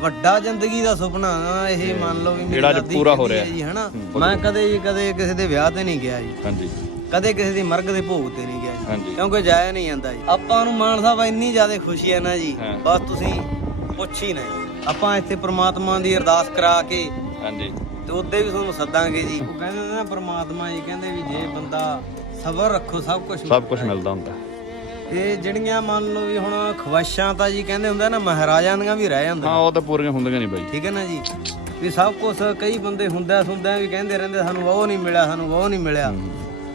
ਵੱਡਾ ਜ਼ਿੰਦਗੀ ਦਾ ਸੁਪਨਾ ਨਾ ਇਹ ਮੰਨ ਲਓ ਵੀ ਮੇਰੀ ਜਿਹੜਾ ਅੱਜ ਦਾਦੀ ਪੂਰਾ ਹੋ ਕਹਿੰਦੀ ਰਿਹਾ। ਹੈ ਜੀ ਹਨਾ? ਹੂੰ, ਮੈਂ ਕਦੇ ਜੀ ਕਦੇ ਕਿਸੇ ਦੇ ਵਿਆਹ ਤੇ ਨਹੀਂ ਗਿਆ ਜੀ। ਹਾਂਜੀ। ਕਦੇ ਕਿਸੇ ਦੀ ਮਰਗ ਦੇ ਭੋਗ ਤੇ ਨਹੀਂ ਗਿਆ ਜੀ। ਹਾਂਜੀ। ਕਿਉਂਕਿ ਜਾਇਆ ਨਹੀਂ ਜਾਂਦਾ ਜੀ। ਆਪਾਂ ਨੂੰ ਮਾਨ ਸਾਹਿਬ ਇੰਨੀ ਜ਼ਿਆਦਾ ਖੁਸ਼ੀ ਹੈ ਨਾ ਜੀ ਹਾਂ। ਬਸ ਤੁਸੀਂ ਪੁੱਛ ਹੀ ਨਹੀਂ ਆਪਾਂ ਇੱਥੇ ਪ੍ਰਮਾਤਮਾ ਦੀ ਅਰਦਾਸ ਕਰਾ ਕੇ ਹਾਂਜੀ। ਤੇ ਉਹਦੇ ਵੀ ਤੁਹਾਨੂੰ ਸੱਦਾਂਗੇ ਜੀ। ਉਹ ਕਹਿੰਦੇ ਨੇ ਨਾ ਪ੍ਰਮਾਤਮਾ ਜੀ ਕਹਿੰਦੇ ਵੀ ਜੇ ਬੰਦਾ ਸਬਰ ਰੱਖੋ ਸਭ ਕੁਝ ਸਭ ਕੁਝ ਮਿਲਦਾ ਹੁੰਦਾ। ਇਹ ਜਿਹੜੀਆਂ ਮੰਨ ਲਓ ਵੀ ਹੁਣ ਖਵਾਇਸ਼ਾਂ ਤਾਂ ਜੀ ਕਹਿੰਦੇ ਹੁੰਦੇ ਨਾ ਮਹਾਰਾਜਾਂ ਦੀਆਂ ਵੀ ਰਹਿ ਜਾਂਦੀਆਂ। ਹਾਂ ਉਹ ਤਾਂ ਪੂਰੀਆਂ ਹੁੰਦੀਆਂ ਨਹੀਂ ਬਾਈ। ਠੀਕ ਹੈ ਨਾ ਜੀ? ਵੀ ਸਭ ਕੁਝ ਕਈ ਬੰਦੇ ਹੁੰਦਿਆਂ ਸੁਣਦਿਆਂ ਵੀ ਕਹਿੰਦੇ ਰਹਿੰਦੇ ਸਾਨੂੰ ਉਹ ਨਹੀਂ ਮਿਲਿਆ ਸਾਨੂੰ ਉਹ ਨਹੀਂ ਮਿਲਿਆ।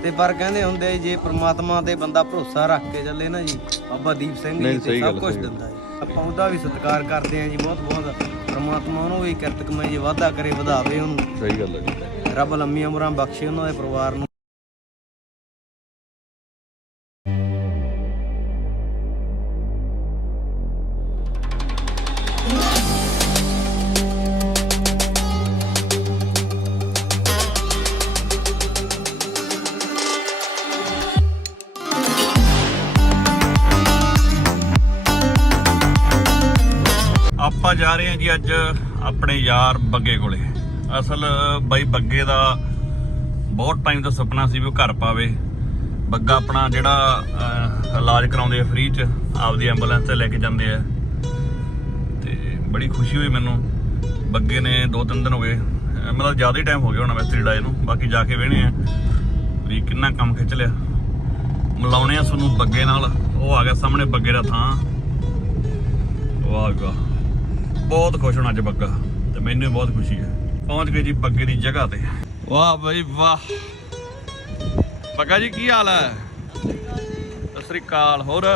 ਤੇ ਪਰ ਕਹਿੰਦੇ ਹੁੰਦੇ ਜੇ ਪ੍ਰਮਾਤਮਾ ਤੇ ਬੰਦਾ ਭਰੋਸਾ ਰੱਖ ਕੇ ਚੱਲੇ ਨਾ ਜੀ ਬਾਬਾ ਦੀਪ ਸਿੰਘ ਜੀ ਤੇ ਸਭ ਕੁਝ। ਦਿੰਦਾ ਜੀ। ਆਪਾਂ ਉਹਦਾ ਵੀ ਸਤਿਕਾਰ ਕਰਦੇ ਆ ਜੀ ਬਹੁਤ ਬਹੁਤ ਪ੍ਰਮਾਤਮਾ ਉਹਨੂੰ ਵੀ ਕਿਰਤ ਕਮਾਈ ਜੇ ਵਾਧਾ ਕਰੇ ਵਧਾਵੇ ਉਹਨੂੰ। ਸਹੀ ਗੱਲ ਹੈ ਜੀ। ਰੱਬ ਲੰਮੀਆਂ ਉਮਰਾਂ ਬਖਸ਼ੇ ਉਹਨਾਂ ਦੇ ਪਰਿਵਾਰ ਨੂੰ। ਆਪਾਂ ਜਾ ਰਹੇ ਹਾਂ ਜੀ ਅੱਜ ਆਪਣੇ ਯਾਰ ਬੱਗੇ ਕੋਲੇ। ਅਸਲ ਬਾਈ ਬੱਗੇ ਦਾ ਬਹੁਤ ਟਾਈਮ ਦਾ ਸੁਪਨਾ ਸੀ ਵੀ ਉਹ ਘਰ ਪਾਵੇ। ਬੱਗਾ ਆਪਣਾ ਜਿਹੜਾ ਇਲਾਜ ਕਰਾਉਂਦੇ ਆ ਫ੍ਰੀ ਚ, ਆਪਦੀ ਐਂਬੂਲੈਂਸ ਤੇ ਲੈ ਕੇ ਜਾਂਦੇ ਆ। ਤੇ ਬੜੀ ਖੁਸ਼ੀ ਹੋਈ ਮੈਨੂੰ। ਬੱਗੇ ਨੇ ਦੋ ਤਿੰਨ ਦਿਨ ਹੋ ਗਏ। ਮਤਲਬ ਜ਼ਿਆਦਾ ਹੀ ਟਾਈਮ ਹੋ ਗਿਆ ਹੋਣਾ ਮਿਸਤਰੀ ਲਾਏ ਨੂੰ ਬਾਕੀ ਜਾ ਕੇ ਵੇਹਣੇ ਆ ਵੀ ਕਿੰਨਾ ਕੰਮ ਖਿੱਚ ਲਿਆ। ਮਿਲਾਉਣੇ ਆ ਤੁਹਾਨੂੰ ਬੱਗੇ ਨਾਲ। ਉਹ ਆ ਗਿਆ ਸਾਹਮਣੇ ਬੱਗੇ ਦਾ ਥਾਂ। ਵਾਹ ਜੀ ਵਾਹ। ਬਹੁਤ ਖੁਸ਼ ਹੋਣਾ ਅੱਜ ਬੱਗਾ, ਤੇ ਮੈਨੂੰ ਵੀ ਬਹੁਤ ਖੁਸ਼ੀ ਹੈ। ਪਹੁੰਚ ਗਏ ਜੀ ਬੱਗੇ ਦੀ ਜਗ੍ਹਾ ਤੇ। ਵਾਹ ਬਈ ਵਾਹ। ਬੱਗਾ ਜੀ, ਕੀ ਹਾਲ ਹੈ? ਸਤਿ ਸ੍ਰੀ ਅਕਾਲ, ਹੋਰ?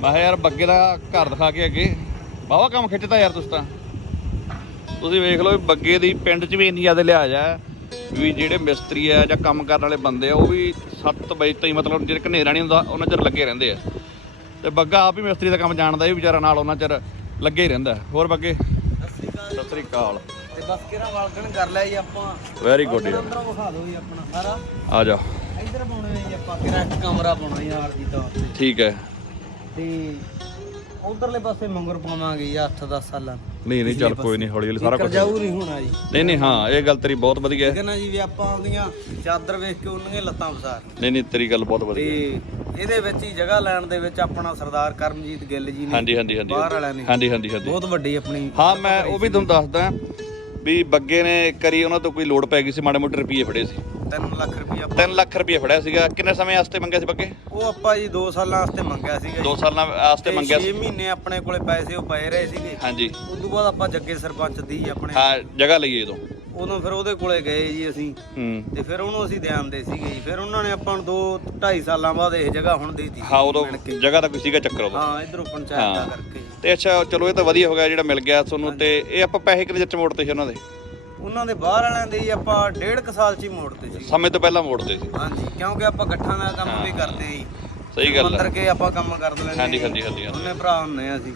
ਮੈਂ ਕਿਹਾ ਯਾਰ ਬੱਗੇ ਦਾ ਘਰ ਦਿਖਾ ਕੇ ਅੱਗੇ। ਬਾਵਾ ਕੰਮ ਖਿੱਚਦਾ ਯਾਰ ਤੁਸੀਂ ਤਾਂ। ਤੁਸੀਂ ਵੇਖ ਲਓ ਬੱਗੇ ਦੀ ਪਿੰਡ 'ਚ ਵੀ ਇੰਨੀ ਜ਼ਿਆਦਾ ਲਿਹਾਜ਼ ਹੈ ਵੀ ਜਿਹੜੇ ਮਿਸਤਰੀ ਆ ਜਾਂ ਕੰਮ ਕਰਨ ਵਾਲੇ ਬੰਦੇ ਆ, ਉਹ ਵੀ 7 ਵਜੇ ਤਾਈਂ ਮਤਲਬ ਜਿਹੜੇ ਹਨੇਰਾ ਨਹੀਂ ਹੁੰਦਾ, ਉਹਨਾਂ ਚਿਰ ਲੱਗੇ ਰਹਿੰਦੇ ਆ। ਤੇ ਬੱਗਾ ਆਪ ਹੀ ਮਿਸਤਰੀ ਦਾ ਕੰਮ ਜਾਣਦਾ ਇਹ ਵਿਚਾਰਾ ਨਾਲ ਉਹਨਾਂ ਚਿਰ ਲੱਗੇ ਹੀ ਰਹਿੰਦਾ। ਹੋਰ ਬੱਗੇ? ਸਤਿ ਸ੍ਰੀ ਅਕਾਲ। ਤੇ ਬਸ ਕਿਹੜਾ ਵਾਲਕਣ ਕਰ ਲਿਆ ਜੀ ਆਪਾਂ? ਵੈਰੀ ਗੁੱਡ ਯਾਰ ਅੰਦਰੋਂ ਵਿਖਾ ਦਿਓ ਜੀ ਆਪਣਾ ਸਾਰਾ। ਆ ਜਾ। ਇੱਧਰ ਪਾਉਣਾ ਜੀ ਆਪਾਂ ਕਿਹੜਾ ਇੱਕ ਕਮਰਾ ਪਾਉਣਾ ਯਾਰ ਜੀ ਤੌਰ ਤੇ। ਠੀਕ ਹੈ। ਤੇ ਉਧਰਲੇ ਪਾਸੇ ਮੰਗਰ ਪਾਵਾਂਗੇ ਜੀ 8-10 ਸਾਲਾਂ ਨੂੰ। ਨਹੀਂ ਨਹੀਂ ਚੱਲ ਕੋਈ ਨਹੀਂ ਹੌਲੀ ਹੌਲੀ ਸਾਰਾ ਕੁਝ ਨਹੀਂ ਹੋਣਾ ਜੀ। ਨਹੀਂ ਨਹੀਂ ਹਾਂ ਇਹ ਗੱਲ ਤੇਰੀ ਬਹੁਤ ਵਧੀਆ ਠੀਕ ਹੈ ਹੈ ਨਾ ਜੀ ਵੀ ਆਪਾਂ ਉਹਦੀਆਂ ਚਾਦਰ ਵੇਖ ਕੇ ਉਹਨਾਂ ਦੀਆਂ ਲੱਤਾਂ ਵਸਾਰ। ਨਹੀਂ ਨਹੀਂ ਤੇਰੀ ਗੱਲ ਬਹੁਤ ਵਧੀਆ। ਤੇ ਇਹਦੇ ਵਿੱਚ ਹੀ ਜਗ੍ਹਾ ਲੈਣ ਦੇ ਵਿੱਚ ਆਪਣਾ ਸਰਦਾਰ ਕਰਮਜੀਤ ਗਿੱਲ ਜੀ ਨੇ ਹਾਂਜੀ ਹਾਂਜੀ ਹਾਂਜੀ। ਬਾਹਰ ਵਾਲਿਆਂ ਨੇ। ਹਾਂਜੀ ਹਾਂਜੀ ਹਾਂਜੀ। ਬਹੁਤ ਵੱਡੀ ਆਪਣੀ ਹਾਂ ਮੈਂ ਉਹ ਵੀ ਤੁਹਾਨੂੰ ਦੱਸਦਾ ਵੀ ਬੱਗੇ ਨੇ ਕਰੀ ਉਹਨਾਂ ਤੋਂ ਕੋਈ ਲੋਡ ਪੈ ਗਈ ਸੀ ਮਾੜੇ ਮੋਟੇ ਰੁਪਏ ਫੜੇ ਸੀ। 3 ਲੱਖ ਰੁਪਇਆ 3 ਲੱਖ ਰੁਪਏ ਫੜਿਆ ਸੀਗਾ। ਕਿੰਨੇ ਸਮੇਂ ਵਾਸਤੇ ਮੰਗਿਆ ਸੀ ਬੱਗੇ? ਉਹ ਆਪਾਂ ਜੀ 2 ਸਾਲਾਂ ਵਾਸਤੇ ਮੰਗਿਆ ਸੀਗਾ ਜੀ। 2 ਸਾਲਾਂ ਵਾਸਤੇ ਮੰਗਿਆ 6 ਸੀ ਮਹੀਨੇ ਆਪਣੇ ਕੋਲੇ ਪੈਸੇ ਉਹ ਪਏ ਰਹੇ ਸੀਗੇ। ਹਾਂਜੀ। ਉਸ ਤੋਂ ਬਾਅਦ ਆਪਾਂ ਜੱਗੇ ਸਰਪੰਚ ਦੀ ਆਪਣੇ ਹਾਂ ਜਗ੍ਹਾ ਲਈਏ ਉਦੋਂ ਉਦੋਂ ਫਿਰ ਉਹਦੇ ਕੋਲੇ ਗਏ ਜੀ ਅਸੀਂ। ਹੂੰ। ਤੇ ਫਿਰ ਉਹਨੂੰ ਅਸੀਂ ਧਿਆਨ ਦੇ ਸੀਗੇ ਜੀ। ਫਿਰ ਉਹਨਾਂ ਨੇ ਆਪਾਂ ਨੂੰ 2 2.5 ਸਾਲਾਂ ਬਾਅਦ ਇਹ ਜਗ੍ਹਾ ਹੁਣ ਦੇਤੀ। ਹਾਂ ਉਦੋਂ ਜਗ੍ਹਾ ਦਾ ਕੋਈ ਸੀਗਾ ਚੱਕਰ ਉਦੋਂ। ਹਾਂ ਇਧਰੋਂ ਪੰਚਾਇਤ ਦਾ ਹਾਂ। ਕਰਕੇ ਤੇ ਅੱਛਾ ਚਲੋ ਇਹ ਤਾਂ ਵਧੀਆ ਹੋ ਗਿਆ ਜਿਹੜਾ ਮਿਲ ਗਿਆ ਤੁਹਾਨੂੰ। ਤੇ ਇਹ ਆਪਾਂ ਪੈਸੇ ਕਿੰਨੇ ਜੱਟ ਮੋੜਤੇ ਸੀ ਉਹਨਾਂ ਦੇ? ਉਹਨਾਂ ਦੇ ਬਾਹਰ ਵਾਲਿਆਂ ਦੇ ਹੀ ਆਪਾਂ ਡੇਢ ਕੁ ਸਾਲ ਚ ਹੀ ਮੋੜਤੇ ਸੀ। ਸਮੇਂ ਤੋਂ ਪਹਿਲਾਂ ਮੋੜਤੇ ਸੀ। ਹਾਂਜੀ ਕਿਉਂਕਿ ਆਪਾਂ ਗੱਠਾਂ ਦਾ ਕੰਮ ਵੀ ਕਰਦੇ ਆਂ ਜੀ ਸਹੀ ਗੱਲ ਮੰਦਰ ਹੈ ਕੇ ਆਪਾਂ ਕੰਮ ਕਰ ਲੈਂਦੇ ਹਾਂਜੀ, ਜੀ। ਹਾਂਜੀ, ਹਾਂਜੀ, ਹਾਂਜੀ। ਉਹਨੇ ਭਰਾ ਹੁੰਨੇ ਆ ਅਸੀਂ।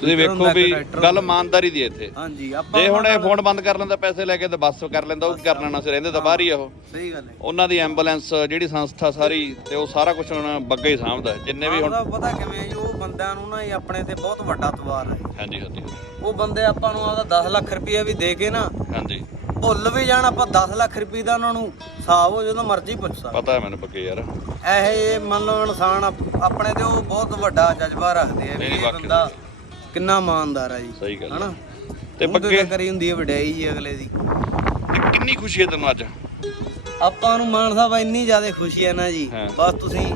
ਤੁਸੀਂ ਵੇਖੋ ਵੀ ਗੱਲ। ਇਮਾਨਦਾਰੀ ਦੀ ਹੈ ਇੱਥੇ। ਹਾਂਜੀ ਆਪਾਂ ਜੇ ਹੁਣ ਇਹ ਫੋਨ ਬੰਦ ਕਰ ਲੈਂਦਾ ਪੈਸੇ ਲੈ ਕੇ ਤੇ ਬੱਸ ਕਰ ਲੈਂਦਾ ਉਹ ਕੀ ਕਰਨਾ ਨਾ ਸੀ ਰਹਿੰਦੇ ਤਾਂ ਬਾਹਰ ਹੀ ਆ ਉਹ। ਸਹੀ ਗੱਲ ਹੈ। ਉਹਨਾਂ ਦੀ ਐਂਬੂਲੈਂਸ ਜਿਹੜੀ ਸੰਸਥਾ ਸਾਰੀ ਤੇ ਉਹ ਸਾਰਾ ਕੁਝ ਹੁਣ ਬੱਗਾ ਹੀ ਸਾਂਭਦਾ ਜਿੰਨੇ ਵੀ ਹੁਣ ਪਤਾ ਕਿਵੇਂ ਜੀ ਉਹ ਬੰਦਿਆਂ ਨੂੰ ਨਾ ਹੀ ਆਪਣੇ ਤੇ ਬਹੁਤ ਵੱਡਾ ਤਵਾਰ ਹੈ। ਹਾਂਜੀ ਹਾਂਜੀ ਉਹ ਬੰਦੇ ਆਪਾਂ ਨੂੰ ਆਦਾ 10 ਲੱਖ ਰੁਪਏ ਵੀ ਦੇ ਕੇ ਨਾ ਹਾਂਜੀ। ਭੁੱਲ ਵੀ ਜਾਣ ਆਪਾਂ 10 ਲੱਖ ਰੁਪਏ ਦਾ ਉਹਨਾਂ ਨੂੰ ਹਿਸਾਬ ਹੋ ਜਦੋਂ ਮਰਜ਼ੀ ਪੁੱਛ ਸਕਦਾ। ਪਤਾ ਹੈ ਮੈਨੂੰ ਬੱਗੇ ਯਾਰ। ਇਹ ਮੰਨ ਲਓ ਇਨਸਾਨ ਆਪ- ਆਪਣੇ ਤੇ ਉਹ ਬਹੁਤ ਵੱਡਾ ਜਜ਼ਬਾ ਰੱਖਦੇ ਆ ਵੀ ਇਹ। ਬੰਦਾ ਕਿੰਨਾ ਇਮਾਨਦਾਰ ਆ ਜੀ। ਸਹੀ ਗੱਲ। ਹਨਾ? ਤੇ ਬੱਗੇ ਕਰੀ ਹੁੰਦੀ ਹੈ ਵਡਿਆਈ ਜੀ ਅਗਲੇ ਦੀ। ਤੇ ਕਿੰਨੀ ਖੁਸ਼ੀ ਹੈ ਤੈਨੂੰ ਅੱਜ? ਆਪਾਂ ਨੂੰ ਮਾਨ ਸਾਹਿਬ ਇੰਨੀ ਜ਼ਿਆਦਾ ਖੁਸ਼ੀ ਹੈ ਨਾ ਜੀ। ਬਸ ਤੁਸੀਂ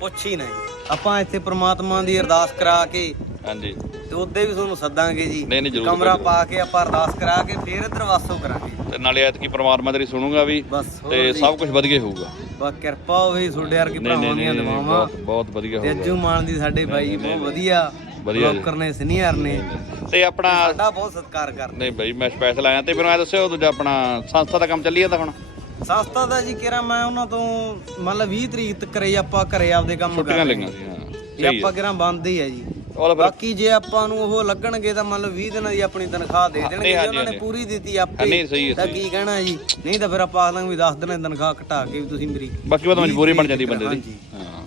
ਪੁੱਛ ਹੀ ਨਹੀਂ ਆਪਾਂ ਇੱਥੇ ਪ੍ਰਮਾਤਮਾ ਦੀ ਅਰਦਾਸ ਕਰਾ ਕੇ ਹਾਂਜੀ। ਤੇ ਉਹਦੇ ਵੀ ਤੁਹਾਨੂੰ ਸੱਦਾਂਗੇ ਜੀ। ਨਹੀਂ, ਨਹੀਂ, ਜ਼ਰੂਰ ਕਮਰਾ। ਪਾ ਕੇ ਆਪਾਂ ਅਰਦਾਸ ਕਰਾ ਕੇ ਫੇਰ ਇੱਧਰ ਵਾਸੋ ਕਰਾਂਗੇ। ਤੇ ਨਾਲੇ ਐਤਕੀ ਪਰਮਾਤਮਾ ਤੇਰੀ ਸੁਣੂਗਾ ਵੀ ਤੇ। ਸਭ ਕੁਝ ਵਧੀਆ ਹੋਊਗਾ। ਬਸ ਕਿਰਪਾ ਹੋਵੇ ਤੁਹਾਡੇ ਵਰਗੇ ਭਰਾਵਾਂ ਦੀਆਂ ਦੁਆਵਾਂ ਬਹੁਤ ਵਧੀਆ ਤੇ ਹੋਊਗਾ। ਅੱਜੂ ਮਾਨ ਦੀ ਸਾਡੇ ਬਾਈ ਬਹੁਤ ਵਧੀਆ। ਵਧੀਆ ਜੀ। ਨੇ ਸੀਨੀਅਰ ਨੇ। ਤੇ ਆਪਣਾ ਸਾਡਾ ਬਹੁਤ ਸਤਿਕਾਰ ਕਰਦੇ ਨਹੀਂ ਬਈ ਮੈਂ ਸਪੈਸ਼ਲ ਆਇਆ ਤੇ ਮੈਨੂੰ ਐ ਦੱਸਿਓ ਦੂਜਾ ਆਪਣਾ ਸੰਸਥਾ ਦਾ ਕੰਮ ਚੱਲੀ ਜਾਂਦਾ ਹੁਣ? ਸੰਸਥਾ ਦਾ ਜੀ ਕਿਰਾ ਮੈਂ ਉਹਨਾਂ ਤੋਂ ਮੰਨ ਲਾ 20 ਤਰੀਕ ਤੱਕ ਹੀ ਆਪਾਂ ਘਰੇ ਆਪਦੇ ਕੰਮ ਛੁੱਟੀਆਂ ਕਰ ਲਈਆਂ ਸੀ ਹਾਂ। ਇਹ ਸਹੀ ਆਪਾਂ ਕਿਰਾ ਬੰਦ ਹੀ ਹੈ ਜੀ। ਉਹ ਫਿਰ ਬਾਕੀ ਜੇ ਆਪਾਂ ਨੂੰ ਉਹ ਲੱਗਣਗੇ ਤਾਂ ਮੰਨ ਲਓ 20 ਦਿਨਾਂ ਦੀ ਆਪਣੀ ਤਨਖਾਹ ਦੇ ਦੇਣਗੇ ਜੇ ਹਾਂਜੀ, ਉਹਨਾਂ ਨੇ ਹਾਂਜੀ। ਪੂਰੀ ਦਿੱਤੀ ਹਾਂ, ਆਪੇ ਨਹੀਂ, ਸਹੀ ਹੈ, ਤਾਂ ਸਹੀ ਕੀ ਕਹਿਣਾ ਜੀ? ਨਹੀਂ ਤਾਂ ਫਿਰ ਆਪਾਂ ਆਖਦਾਂਗੇ ਵੀ 10 ਦਿਨਾਂ ਦੀ ਤਨਖਾਹ ਘਟਾ ਕੇ ਵੀ ਤੁਸੀਂ ਮੇਰੀ ਬਾਕੀ ਉਹ ਤਾਂ ਮਜਬੂਰੀ ਬਣ ਜਾਂਦੀ ਬੰਦੇ ਦੀ। ਹਾਂਜੀ।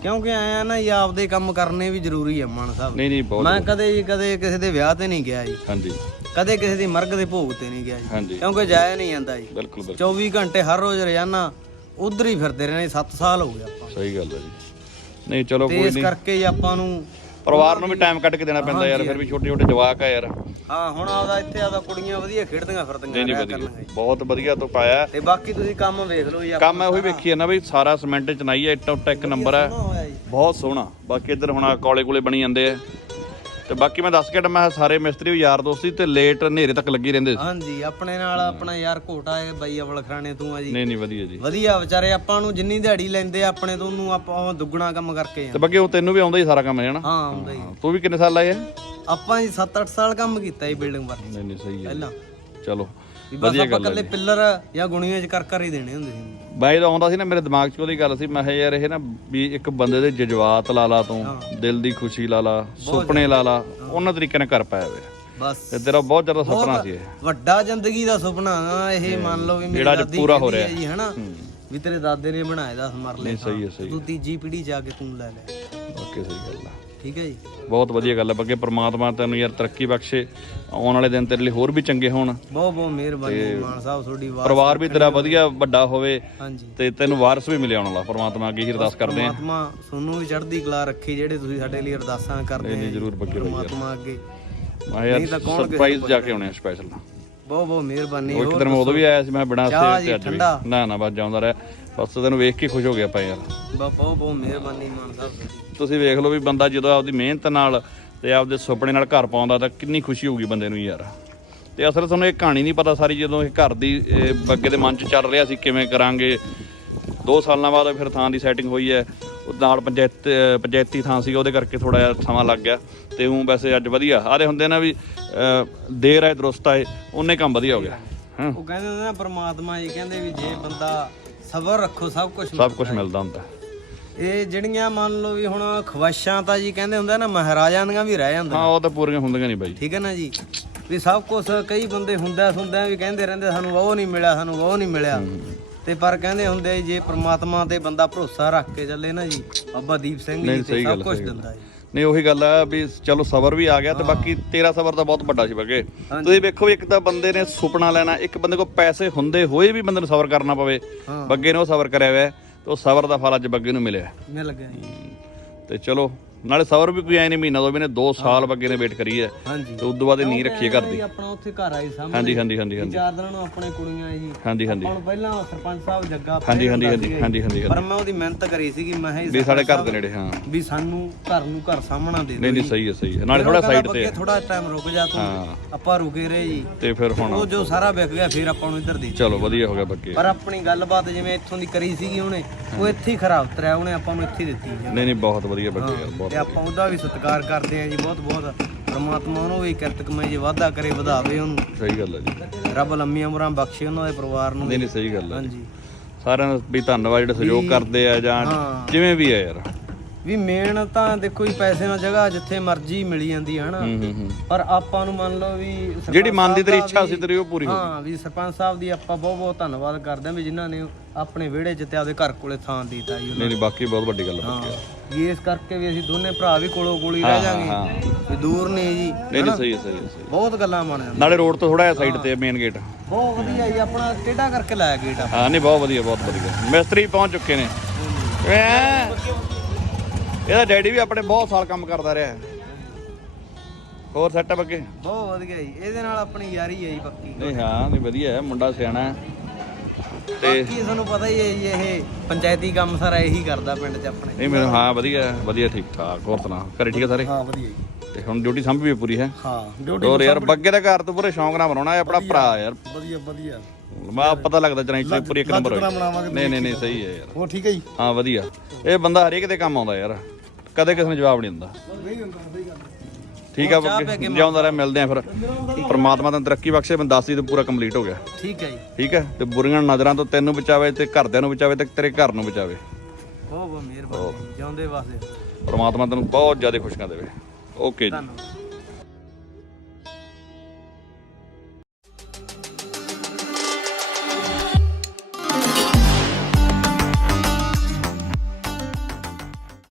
ਕਿਉਂਕਿ ਆਇਆ ਨਾ ਜੀ ਆਪਦੇ ਕੰਮ ਕਰਨੇ ਵੀ ਜ਼ਰੂਰੀ ਆ ਮਾਨ ਸਾਹਿਬ। ਨਹੀਂ ਨਹੀਂ ਬਹੁਤ ਮੈਂ ਕਦੇ ਜੀ ਕਦੇ ਕਿਸੇ ਦੇ ਵਿਆਹ ਤੇ ਨਹੀਂ ਗਿਆ ਜੀ। ਹਾਂਜੀ। ਕਦੇ ਕਿਸੇ ਦੀ ਮਰਗ ਦੇ ਭੋਗ ਤੇ ਨਹੀਂ ਗਿਆ ਜੀ। ਕਿਉਂਕਿ ਜਾਇਆ ਨਹੀਂ ਜਾਂਦਾ ਜੀ। ਬਿਲਕੁਲ ਬਿਲਕੁਲ। 24 ਘੰਟੇ ਹਰ ਰੋਜ਼ ਰੋਜ਼ਾਨਾ ਉਧਰ ਹੀ ਫਿਰਦੇ ਰਹਿੰਦੇ 7 ਸਾਲ ਹੋ ਗਏ ਆਪਾਂ ਸਹੀ ਗੱਲ ਹੈ ਜੀ। ਨਹੀਂ ਚਲੋ ਕੋਈ ਇਸ ਨਹੀਂ। ਕਰਕੇ ਜੀ ਆਪਾਂ ਨੂੰ ਪਰਿਵਾਰ ਨੂੰ ਵੀ ਟਾਈਮ ਕੱਢ ਕੇ ਦੇਣਾ ਪੈਂਦਾ ਯਾਰ ਫਿਰ ਵੀ ਛੋਟੇ ਛੋਟੇ ਜਵਾਕ ਆ ਯਾਰ। ਹਾਂ ਹੁਣ ਆਦਾ ਇੱਥੇ ਆਦਾ ਕੁੜੀਆਂ ਵਧੀਆ ਖੇਡਦੀਆਂ ਫਿਰਦੀਆਂ ਰਿਹਾ ਕਰਨਗੇ ਬਹੁਤ ਵਧੀਆ ਤੋਂ ਪਾਇਆ। ਤੇ ਬਾਕੀ ਤੁਸੀਂ ਕੰਮ ਵੇਖ ਲਓ ਜੀ ਕੰਮ ਉਹੀ ਵੇਖੀ ਨਾ ਬਈ ਸਾਰਾ ਸੀਮੈਂਟ ਚਨਾਈ ਹੈ ਇੱਟਾਂ ਉੱਟਾਂ ਇੱਕ ਨੰਬਰ ਹੈ ਬਹੁਤ ਸੋਹਣਾ। ਬਾਕੀ ਇੱਧਰ ਹੁਣ ਆਹ ਕੋਲੇ ਕੋਲੇ ਬਣੀ ਜਾਂਦੇ ਆ। ਤੇ ਬਾਕੀ ਮੈਂ ਦੱਸ ਕੇ ਹਟਾਂ, ਮੈਂ ਸਾਰੇ ਮਿਸਤਰੀ ਵੀ ਯਾਰ ਦੋਸਤ ਸੀ ਤੇ ਲੇਟ ਹਨੇਰੇ ਤੱਕ ਲੱਗੀ ਰਹਿੰਦੇ ਸੀ। ਹਾਂਜੀ ਆਪਣੇ ਨਾਲ ਆਪਣਾ ਯਾਰ ਘੋਟਾ ਹੈ ਬਾਈ ਅਵਲ ਖਰਾਣੇ ਤੂੰ ਆ ਜੀ। ਨਹੀਂ ਨਹੀਂ ਵਧੀਆ ਜੀ। ਵਧੀਆ ਵਿਚਾਰੇ ਆਪਾਂ ਨੂੰ ਜਿੰਨੀ ਦਿਹਾੜੀ ਲੈਂਦੇ ਆ ਆਪਣੇ ਤੋਂ ਉਹਨੂੰ ਆਪਾਂ ਦੁੱਗਣਾ ਕੰਮ ਕਰਕੇ ਆ ਤੇ ਬਾਕੀ ਉਹ ਤੈਨੂੰ ਵੀ ਆਉਂਦਾ ਹੀ ਸਾਰਾ ਕੰਮ ਹੈ ਨਾ? ਹਾਂ ਆਉਂਦਾ ਜੀ ਤੂੰ ਵੀ ਕਿੰਨੇ ਸਾਲ ਲਾਏ ਆ? ਆਪਾਂ ਜੀ 7-8 ਸਾਲ ਕੰਮ ਕੀਤਾ ਜੀ ਬਿਲਡਿੰਗ ਵਰਕ ਨਹੀਂ ਨਹੀਂ ਸਹੀ ਹੈ। ਪਹਿਲਾਂ। ਚਲੋ। ਵੀ ਬਸ ਆਪਾਂ ਕੱਲੇ ਪਿੱਲਰ ਜਾਂ ਗੁਣੀਆਂ ਚ ਕਰ ਕਰ ਹੀ ਦੇਣੇ ਹੁੰਦੇ ਸੀ। ਬਾਈ ਦਾ ਆਉਂਦਾ ਸੀ ਨਾ ਮੇਰੇ ਦਿਮਾਗ 'ਚ ਉਹਦੀ ਗੱਲ ਸੀ ਮੈਂ ਕਿਹਾ ਯਾਰ ਇਹ ਨਾ ਵੀ ਇੱਕ ਬੰਦੇ ਦੇ ਜਜ਼ਬਾਤ ਲਾ ਲਾ ਤੂੰ ਦਿਲ ਦੀ ਖੁਸ਼ੀ ਲਾ ਲਾ ਸੁਪਨੇ ਲਾ ਲਾ ਉਹਨਾਂ ਤਰੀਕੇ ਨਾਲ ਕਰ ਪਾਇਆ ਵੇ। ਬਸ। ਤੇ ਤੇਰਾ ਬਹੁਤ ਜ਼ਿਆਦਾ ਸੁਪਨਾ ਸੀ ਇਹ। ਵੱਡਾ ਜ਼ਿੰਦਗੀ ਦਾ ਸੁਪਨਾ ਨਾ ਇਹ ਮੰਨ ਲਓ ਵੀ ਮੇਰੀ ਜਿਹੜਾ ਅੱਜ ਦਾਦੀ ਪੂਰਾ ਹੋ ਕਹਿੰਦੀ ਹੈ ਜੀ ਹਨਾ? ਵੀ ਤੇਰੇ ਦਾਦੇ ਨੇ ਬਣਾਇਆ ਦਾ ਮਰਲੇ ਸਹੀ ਹੈ ਸਹੀ ਤੂੰ ਤੀਜੀ ਪੀੜ੍ਹੀ ਜਾ ਕੇ ਤੂੰ ਲੈ ਲੈ। ਓਕੇ ਸਹੀ ਗੱਲ ਆ। ਠੀਕ ਹੈ ਜੀ। ਬਹੁਤ ਵਧੀਆ ਗੱਲ ਹੈ ਬੱਗੇ ਪ੍ਰਮਾਤਮਾ ਤੈਨੂੰ ਯਾਰ ਤਰੱਕੀ ਬਖਸ਼ੇ ਆਉਣ ਵਾਲੇ ਦਿਨ ਤੇਰੇ ਲਈ ਹੋਰ ਵੀ ਚੰਗੇ ਹੋਣ। ਬਹੁਤ ਬਹੁਤ ਮਿਹਰਬਾਨੀ ਮਾਨ ਸਾਹਿਬ ਤੁਹਾਡੀ ਵਾਰ ਪਰਿਵਾਰ ਵੀ ਤੇਰਾ ਵਧੀਆ ਵੱਡਾ ਹੋਵੇ ਹਾਂਜੀ। ਤੇ ਤੈਨੂੰ ਵਾਰਸ ਵੀ ਮਿਲੇ ਆਉਣ ਵਾਲਾ ਪ੍ਰਮਾਤਮਾ ਅੱਗੇ ਹੀ ਅਰਦਾਸ ਕਰਦੇ ਆ ਪਰਮਾਤਮਾ ਤੁਹਾਨੂੰ ਵੀ ਚੜ੍ਹਦੀ ਕਲਾ ਰੱਖੀ ਜਿਹੜੇ ਤੁਸੀਂ ਸਾਡੇ ਲਈ ਅਰਦਾਸਾਂ ਕਰਦੇ ਆ। ਜ਼ਰੂਰ ਬੱਗੇ ਪਰਮਾਤਮਾ ਅੱਗੇ। ਮੈਂ ਯਾਰ ਸਰਪ੍ਰਾਈਜ਼ ਜਾ ਕੇ ਆਉਣੇ ਆ ਸਪੈਸ਼ਲ ਬਹੁਤ ਬਹੁਤ ਮਿਹਰਬਾਨੀ। ਉਹ ਇੱਕ ਦਿਨ ਮੈਂ ਉਦੋਂ ਵੀ ਆਇਆ ਸੀ ਮੈਂ ਬਿਨਾਂ ਸੇਵ ਤੇ ਅੱਜ ਵੀ। ਨਾ ਨਾ ਬਸ ਜਾਉਂਦਾ ਰਿਹਾ। ਬਸ ਤੈਨੂੰ ਵੇਖ ਕੇ ਖੁਸ਼ ਹੋ ਗਿਆ ਆਪਾਂ ਯਾਰ। ਬਹੁਤ ਬਹੁਤ ਮਿਹਰਬਾਨੀ ਮਾਨ ਸਾਹਿਬ ਤੁਸੀਂ ਵੇਖ ਲਓ ਵੀ ਬੰਦਾ ਜਦੋਂ ਆਪਦੀ ਮਿਹਨਤ ਨਾਲ ਤੇ ਆਪਦੇ ਸੁਪਨੇ ਨਾਲ ਘਰ ਪਾਉਂਦਾ ਤਾਂ ਕਿੰਨੀ ਖੁਸ਼ੀ ਹੋਊਗੀ ਬੰਦੇ ਨੂੰ ਯਾਰ। ਤੇ ਅਸਲ ਤੁਹਾਨੂੰ ਇਹ ਕਹਾਣੀ ਨਹੀਂ ਪਤਾ ਸਾਰੀ ਜਦੋਂ ਇਹ ਘਰ ਦੀ ਇਹ ਬੱਗੇ ਦੇ ਮਨ 'ਚ ਚੱਲ ਰਿਹਾ ਸੀ ਕਿਵੇਂ ਕਰਾਂਗੇ। ਦੋ ਸਾਲਾਂ ਬਾਅਦ ਫਿਰ ਥਾਂ ਦੀ ਸੈਟਿੰਗ ਹੋਈ ਹੈ। ਉਹ ਨਾਲ ਪੰਚਾਇਤ ਪੰਚਾਇਤੀ ਥਾਂ ਸੀ ਉਹਦੇ ਕਰਕੇ ਥੋੜਾ ਜਿਹਾ ਸਮਾਂ ਲੱਗ ਗਿਆ। ਤੇ ਉਹ ਵੈਸੇ ਅੱਜ ਵਧੀਆ। ਆਦੇ ਹੁੰਦੇ ਨਾ ਵੀ ਦੇਰ ਆਏ ਦਰੁਸਤ ਆਏ ਉਹਨੇ ਕੰਮ ਵਧੀਆ ਹੋ ਗਿਆ। ਹਾਂ? ਉਹ ਕਹਿੰਦੇ ਹੁੰਦੇ ਨਾ ਪਰਮਾਤਮਾ ਜੀ ਕਹਿੰਦੇ ਵੀ ਜੇ ਬੰਦਾ ਸਬਰ ਰੱਖੋ ਸਭ ਕੁਝ ਸਭ ਕੁਝ ਮਿਲਦਾ ਹੁੰਦਾ। ਇਹ ਜਿਹੜੀਆਂ ਮੰਨ ਲਓ ਵੀ ਹੁਣ ਖਵਾਇਸ਼ਾਂ ਤਾਂ ਜੀ ਕਹਿੰਦੇ ਹੁੰਦੇ ਨਾ ਮਹਾਰਾਜਾਂ ਦੀਆਂ ਵੀ ਰਹਿ ਜਾਂਦੀਆਂ। ਹਾਂ ਉਹ ਤਾਂ ਪੂਰੀਆਂ ਹੁੰਦੀਆਂ ਨਹੀਂ ਬਾਈ। ਠੀਕ ਹੈ ਨਾ ਜੀ? ਵੀ ਸਭ ਕੁਝ ਕਈ ਬੰਦੇ ਹੁੰਦਾ ਸੁਣਦਾ ਵੀ ਕਹਿੰਦੇ ਰਹਿੰਦੇ ਸਾਨੂੰ ਉਹ ਨਹੀਂ ਮਿਲਿਆ ਸਾਨੂੰ ਉਹ ਨਹੀਂ ਮਿਲਿਆ। ਤੇ ਪਰ ਕਹਿੰਦੇ ਹੁੰਦੇ ਜੇ ਪ੍ਰਮਾਤਮਾ ਤੇ ਬੰਦਾ ਭਰੋਸਾ ਰੱਖ ਕੇ ਚੱਲੇ ਨਾ ਜੀ ਬਾਬਾ ਦੀਪ ਸਿੰਘ ਜੀ ਤੇ ਸਭ ਕੁਝ ਦਿੰਦਾ ਜੀ। ਨਹੀਂ ਉਹੀ ਗੱਲ ਆ ਵੀ ਚਲੋ ਸਬਰ ਵੀ ਆ ਗਿਆ ਤੇ ਬਾਕੀ ਤੇਰਾ ਸਬਰ ਤਾਂ ਬਹੁਤ ਵੱਡਾ ਸੀ ਬੱਗੇ ਤੁਸੀਂ ਵੇਖੋ ਵੀ ਇੱਕ ਤਾਂ ਬੰਦੇ ਨੇ ਸੁਪਨਾ ਲੈਣਾ ਇੱਕ ਬੰਦੇ ਕੋਲ ਪੈਸੇ ਹੁੰਦੇ ਹੋਏ ਵੀ ਬੰਦੇ ਨੂੰ ਸਬਰ ਕਰਨਾ ਪਵੇ। ਬੱਗੇ ਨੇ ਉਹ ਸਬਰ ਕਰਿਆ ਹੋਇਆ। ਤੇ ਉਹ ਸਬਰ ਦਾ ਫਲ ਅੱਜ ਬੱਗੇ ਨੂੰ ਮਿਲਿਆ। ਮਿਲ ਗਿਆ ਤੇ ਚਲੋ ਨਾਲੇ ਸਬਰ ਵੀ ਕੋਈ ਐ ਨਹੀਂ ਮਹੀਨਾ ਦੋ ਮਹੀਨੇ 2 ਸਾਲ ਬੱਗੇ ਨੇ ਵੇਟ ਕਰੀ ਹਾਂਜੀ। ਤੇ ਉਦੋਂ ਬਾਅਦ ਇਹ ਨੀ ਰੱਖੀ ਘਰ ਦੀ। ਵੀ ਆਪਣਾ ਉੱਥੇ ਘਰ ਆਈ ਸਾਹਮਣੇ। ਹਾਂਜੀ ਹਾਂਜੀ ਹਾਂਜੀ ਹਾਂਜੀ। ਚਾਰ ਦਿਨਾਂ ਨੂੰ ਆਪਣੇ ਕੁੜੀਆਂ ਜੀ ਹਾਂਜੀ ਹਾਂਜੀ। ਹੁਣ ਪਹਿਲਾਂ ਸਰਪੰਚ ਸਾਹਿਬ ਜੱਗਾ ਹਾਂਜੀ ਹਾਂਜੀ ਹਾਂਜੀ ਹਾਂਜੀ ਹਾਂਜੀ। ਪਰ ਮੈਂ ਉਹਦੀ ਮਿਹਨਤ ਕਰੀ ਸੀਗੀ ਮੈਂ ਜੀ ਵੀ ਸਾਡੇ ਘਰ ਦੇ ਨੇੜੇ ਹਾਂ। ਵੀ ਸਾਨੂੰ ਘਰ ਨੂੰ ਘਰ ਸਾਹਮਣਾ ਦੇ ਨਹੀਂ ਨਹੀਂ ਸਹੀ ਹੈ ਸਹੀ ਹੈ ਨਾਲੇ ਥੋੜਾ ਸਾਈਡ ਤੇ। ਥੋੜਾ ਟਾਈਮ ਰੁਕ ਜਾ ਤੂੰ। ਆਪਾਂ ਰੁਕੇ ਰਹੇ ਜੀ। ਤੇ ਫਿਰ ਹੁਣ ਉਹ ਜੋ ਸਾਰਾ ਵਿਕ ਗਿਆ ਫਿਰ ਆਪਾਂ ਨੂੰ ਇੱਧਰ ਦੇ ਚਲੋ ਵਧੀਆ ਹੋ ਗਿਆ ਬੱਗੇ। ਪਰ ਆਪਣੀ ਗੱਲਬਾਤ ਜਿਵੇਂ ਇੱਥੋਂ ਦੀ ਕਰੀ ਸੀਗੀ ਉਹਨੇ ਉਹ ਇੱਥੇ ਹੀ ਖਰਾਬ ਉਤਰਿਆ ਉਹਨੇ ਆਪਾਂ ਨੂੰ ਇੱਥੇ ਦਿੱਤੀ। ਨਹੀਂ ਨਹੀਂ ਬਹੁਤ ਵਧੀਆ ਬੱਗੇ ਯਾਰ ਤੇ ਆਪਾਂ ਉਹਦਾ ਵੀ ਸਤਿਕਾਰ ਕਰਦੇ ਆ ਜੀ ਬਹੁਤ ਬਹੁਤ। ਪ੍ਰਮਾਤਮਾ ਉਹਨੂੰ ਵੀ ਕਿਰਤ ਕਮਾਈ ਜੇ ਵਾਧਾ ਕਰੇ ਵਧਾਵੇ ਉਹਨੂੰ। ਸਹੀ ਗੱਲ ਹੈ ਜੀ। ਰੱਬ ਲੰਮੀਆਂ ਉਮਰਾਂ ਬਖਸ਼ੇ ਉਹਨਾਂ ਦੇ ਪਰਿਵਾਰ ਨੂੰ। ਨਹੀਂ ਨਹੀਂ ਸਹੀ ਗੱਲ ਹੈ ਹਾਂਜੀ। ਸਾਰਿਆਂ ਦਾ ਵੀ ਧੰਨਵਾਦ ਜਿਹੜੇ ਸਹਿਯੋਗ ਕਰਦੇ ਆ ਜਾਂ। ਜਿਵੇਂ ਵੀ ਹੈ ਯਾਰ। ਵੀ ਮੇਨ ਤਾਂ ਦੇਖੋ ਜੀ ਪੈਸੇ ਨਾਲ ਜਗ੍ਹਾ ਜਿੱਥੇ ਮਰਜ਼ੀ ਮਿਲੀ ਜਾਂਦੀ ਹੈ ਹਨਾ? ਹੂੰ ਹੂੰ ਹੂੰ। ਪਰ ਆਪਾਂ ਨੂੰ ਮੰਨ ਲਓ ਵੀ ਸਰਪੰਚ ਜਿਹੜੀ ਮਨ ਦੀ ਤੇਰੀ ਸਾਹਿਬ ਇੱਛਾ ਸੀ ਤੇਰੀ ਉਹ ਪੂਰੀ ਹੋ ਹਾਂ ਵੀ ਸਰਪੰਚ ਸਾਹਿਬ ਦੀ ਆਪਾਂ ਬਹੁਤ ਬਹੁਤ ਧੰਨਵਾਦ ਕਰਦੇ ਹਾਂ ਵੀ ਜਿਨ੍ਹਾਂ ਨੇ ਆਪਣੇ ਵਿਹੜੇ 'ਚ ਤੇ ਆਪਦੇ ਘਰ ਕੋਲੇ ਥਾਂ ਦਿੱਤਾ ਜੀ ਉਹਨਾਂ ਨਹੀਂ ਨਹੀਂ ਬਾਕੀ ਬਹੁਤ ਵੱਡੀ ਗੱਲ ਹੈ ਹਾਂ ਵੀ ਇਸ ਕਰਕੇ ਵੀ ਅਸੀਂ ਦੋਨੇ ਭਰਾ ਵੀ ਕੋਲੋਂ ਕੋਲੀ ਰਹਿ ਹਾਂ, ਜਾਾਂਗੇ। ਵੀ ਦੂਰ ਨਹੀਂ ਜੀ ਨਹੀਂ ਨਹੀਂ ਸਹੀ ਹੈ ਸਹੀ ਹੈ ਸਹੀ ਹੈ। ਬਹੁਤ ਗੱਲਾਂ ਬਣ ਜਾਂਦੀਆਂ ਨਾਲੇ ਰੋਡ ਤੋਂ ਥੋੜਾ ਜਿਹਾ ਸਾਈਡ ਤੇ ਮੇਨ ਗੇਟ ਬਹੁਤ ਵਧੀਆ ਜੀ ਆਪਣਾ ਟੇਢਾ ਕਰਕੇ ਲਾਇਆ ਗੇਟ ਆ ਹਾਂ ਨਹੀਂ ਬਹੁਤ ਵਧੀਆ ਬਹੁਤ ਵਧੀਆ। ਮਿਸਤਰੀ ਪਹੁੰਚ ਚੁੱਕੇ ਨੇ। ਐਂ। ਇਹਦਾ ਡੈਡੀ ਵੀ ਆਪਣੇ ਬਹੁਤ ਸਾਲ ਕੰਮ ਕਰਦਾ ਰਿਹਾ। ਹੋਰ ਸੈਟ ਅੱਗੇ ਬਹੁਤ ਵਧੀਆ ਜੀ। ਇਹਦੇ ਨਾਲ ਆਪਣੀ ਯਾਰੀ ਹੈ ਜੀ ਪੱਕੀ। ਨਹੀਂ ਹਾਂ ਨਹੀਂ ਵਧੀਆ ਹੈ ਮੁੰਡਾ ਸਿਆਣਾ ਹੈ। ਤੇ ਬਾਕੀ ਤੁਹਾਨੂੰ ਪਤਾ ਹੀ ਹੈ ਜੀ ਇਹ ਪੰਚਾਇਤੀ ਕੰਮ ਸਾਰਾ ਇਹੀ ਕਰਦਾ ਪਿੰਡ 'ਚ ਆਪਣੇ। ਨਹੀਂ ਮੈਨੂੰ ਹਾਂ ਵਧੀਆ ਹੈ, ਵਧੀਆ ਠੀਕ ਠਾਕ ਹੋਰ ਸੁਣਾ ਘਰੇ ਠੀਕ ਹੈ ਸਾਰੇ? ਹਾਂ ਵਧੀਆ ਜੀ। ਤੇ ਹੁਣ ਡਿਊਟੀ ਸੰਭੀ ਵੀ ਪੂਰੀ ਹੈ? ਹਾਂ ਡਿਊਟੀ ਹੋਰ ਯਾਰ ਬੱਗੇ ਦਾ ਘਰ ਤੋਂ ਪੂਰੇ ਸ਼ੌਂਕ ਨਾਲ ਬਣਾਉਣਾ ਹੈ ਆਪਣਾ ਭਰਾ ਯਾਰ। ਵਧੀਆ ਵਧੀਆ। ਮੈਂ ਪਤਾ ਲੱਗਦਾ ਚਰਾਈ ਚ ਪੂਰੀ ਇੱਕ ਨੰਬਰ ਹੋਈ। ਬਣਾਵਾਂਗੇ ਨਹੀਂ ਨਹੀਂ ਨਹੀਂ ਸਹੀ ਹੈ ਯਾਰ। ਉਹ ਠੀਕ ਹੈ ਜੀ? ਹਾਂ ਵਧੀਆ। ਇਹ ਬੰਦਾ ਹਰੇਕ ਦੇ ਕੰਮ ਆਉਂਦਾ ਯਾਰ। ਕਦੇ ਕਿਸੇ ਨੂੰ ਜਵਾਬ ਨਹੀਂ ਦਿੰਦਾ। ਨਹੀਂ ਹੁੰਦਾ ਸਹੀ ਗੱਲ ਠੀਕ ਆ ਜਿਉਂਦਾ ਰਹਿ ਮਿਲਦੇ ਆ ਫਿਰ। ਪਰਮਾਤਮਾ ਤੈਨੂੰ ਤਰੱਕੀ ਬਖਸ਼ੇ ਮੈਂ ਦੱਸ ਦੀ ਤੇ ਪੂਰਾ ਕੰਪਲੀਟ ਹੋ ਗਿਆ। ਠੀਕ ਹੈ ਜੀ। ਠੀਕ ਹੈ ਤੇ ਬੁਰੀਆਂ ਨਜ਼ਰਾਂ ਤੋਂ ਤੈਨੂੰ ਬਚਾਵੇ ਤੇ ਘਰਦਿਆਂ ਨੂੰ ਬਚਾਵੇ ਤੇ ਤੇਰੇ ਘਰ ਨੂੰ ਬਚਾਵੇ। ਬਹੁਤ ਬਹੁਤ ਮਿਹਰਬਾਨੀ ਜਿਉਂਦੇ ਵਾਸਤੇ। ਪਰਮਾਤਮਾ ਤੈਨੂੰ ਬਹੁਤ ਜ਼ਿਆਦਾ ਖੁਸ਼ੀਆਂ ਦੇਵੇ। ਓਕੇ ਜੀ। ਧੰਨਵਾਦ।